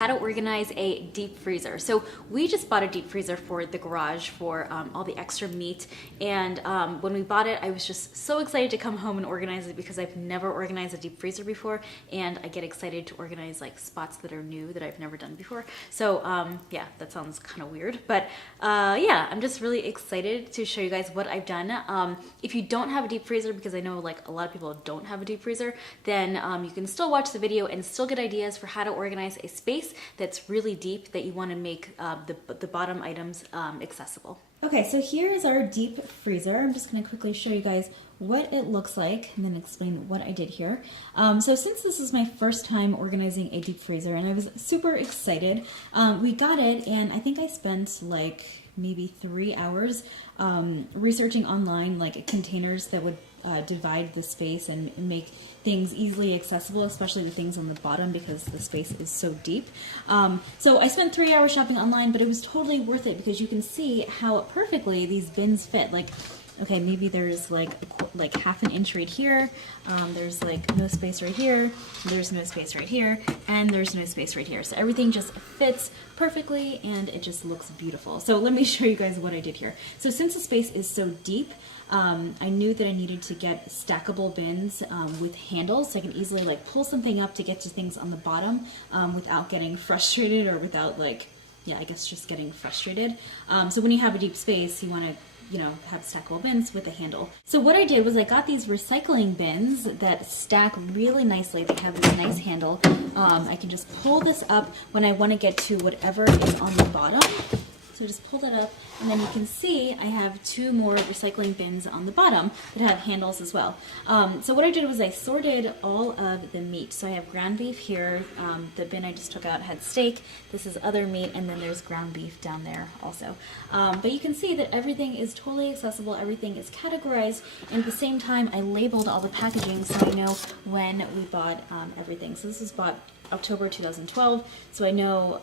How to organize a deep freezer. So we just bought a deep freezer for the garage for all the extra meat, and when we bought it I was just so excited to come home and organize it because I've never organized a deep freezer before, and I get excited to organize like spots that are new that I've never done before. So yeah, that sounds kind of weird, but yeah, I'm just really excited to show you guys what I've done. If you don't have a deep freezer, because I know like a lot of people don't have a deep freezer, then you can still watch the video and still get ideas for how to organize a space that's really deep that you want to make the bottom items accessible. Okay, so here is our deep freezer. I'm just going to quickly show you guys what it looks like and then explain what I did here. So since this is my first time organizing a deep freezer and I was super excited, we got it, and I think I spent like maybe 3 hours researching online like containers that would divide the space and make things easily accessible, especially the things on the bottom because the space is so deep. So I spent 3 hours shopping online, but it was totally worth it because you can see how perfectly these bins fit. Like, okay, maybe there's like half an inch right here, there's like no space right here, there's no space right here, and there's no space right here. So everything just fits perfectly and it just looks beautiful. So let me show you guys what I did here. So since the space is so deep, I knew that I needed to get stackable bins with handles so I can easily like pull something up to get to things on the bottom without getting frustrated, or without like, yeah, I guess just getting frustrated. So when you have a deep space, you want to, you know, have stackable bins with a handle. So what I did was I got these recycling bins that stack really nicely. They have this nice handle. I can just pull this up when I want to get to whatever is on the bottom. So just pull that up, and then you can see I have 2 more recycling bins on the bottom that have handles as well. So what I did was I sorted all of the meat. So I have ground beef here. The bin I just took out had steak. This is other meat, and then there's ground beef down there also. But you can see that everything is totally accessible. Everything is categorized, and at the same time I labeled all the packaging so I know when we bought everything. So this was bought October 2012, so I know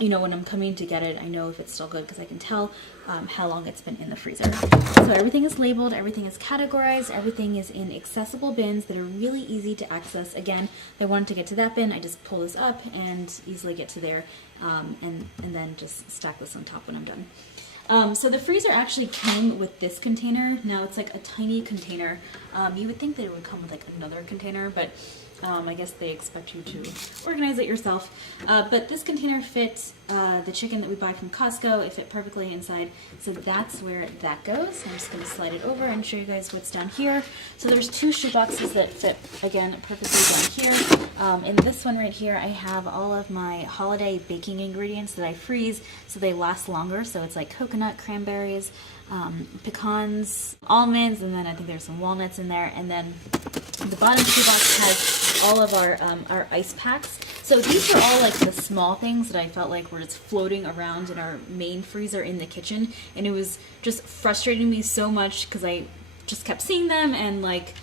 you know, when I'm coming to get it, I know if it's still good because I can tell how long it's been in the freezer. So everything is labeled, everything is categorized, everything is in accessible bins that are really easy to access. Again, if I wanted to get to that bin, I just pull this up and easily get to there, and then just stack this on top when I'm done. So the freezer actually came with this container. Now it's like a tiny container. You would think that it would come with like another container, but I guess they expect you to organize it yourself. But this container fits the chicken that we buy from Costco. It fit perfectly inside. So that's where that goes. I'm just going to slide it over and show you guys what's down here. So there's 2 shoe boxes that fit, again, perfectly down here. In this one right here, I have all of my holiday baking ingredients that I freeze so they last longer. So it's like coconut, cranberries, pecans, almonds, and then I think there's some walnuts in there. And then the bottom shoebox has all of our ice packs. So these are all like the small things that I felt like were just floating around in our main freezer in the kitchen, and it was just frustrating me so much because I just kept seeing them and like,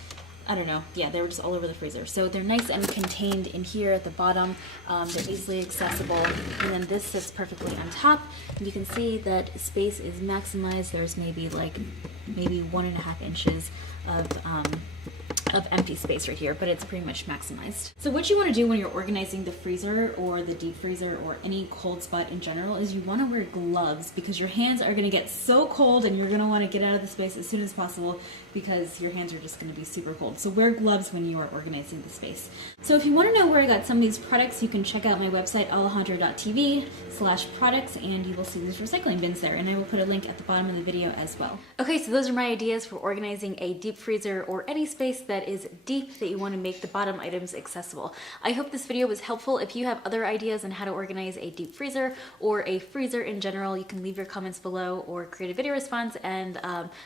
I don't know, yeah, they were just all over the freezer. So they're nice and contained in here at the bottom. They're easily accessible, and then this sits perfectly on top. And you can see that space is maximized. There's maybe 1.5 inches of empty space right here, but it's pretty much maximized. So what you want to do when you're organizing the freezer or the deep freezer or any cold spot in general is you want to wear gloves, because your hands are going to get so cold and you're going to want to get out of the space as soon as possible because your hands are just going to be super cold. So wear gloves when you are organizing the space. So if you want to know where I got some of these products, you can check out my website alejandra.tv/products, and you will see these recycling bins there, and I will put a link at the bottom of the video as well. Okay, so those are my ideas for organizing a deep freezer or any space that is deep that you want to make the bottom items accessible. I hope this video was helpful. If you have other ideas on how to organize a deep freezer or a freezer in general, you can leave your comments below or create a video response and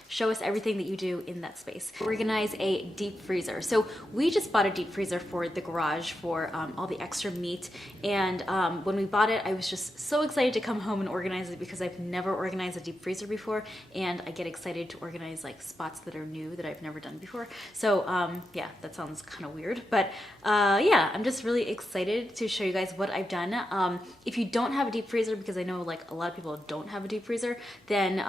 show us everything that you do in that space. Organize a deep freezer. So we just bought a deep freezer for the garage for all the extra meat, and when we bought it I was just so excited to come home and organize it because I've never organized a deep freezer before, and I get excited to organize like spots that are new that I've never done before. So yeah, that sounds kind of weird, but yeah, I'm just really excited to show you guys what I've done. If you don't have a deep freezer, because I know like a lot of people don't have a deep freezer, then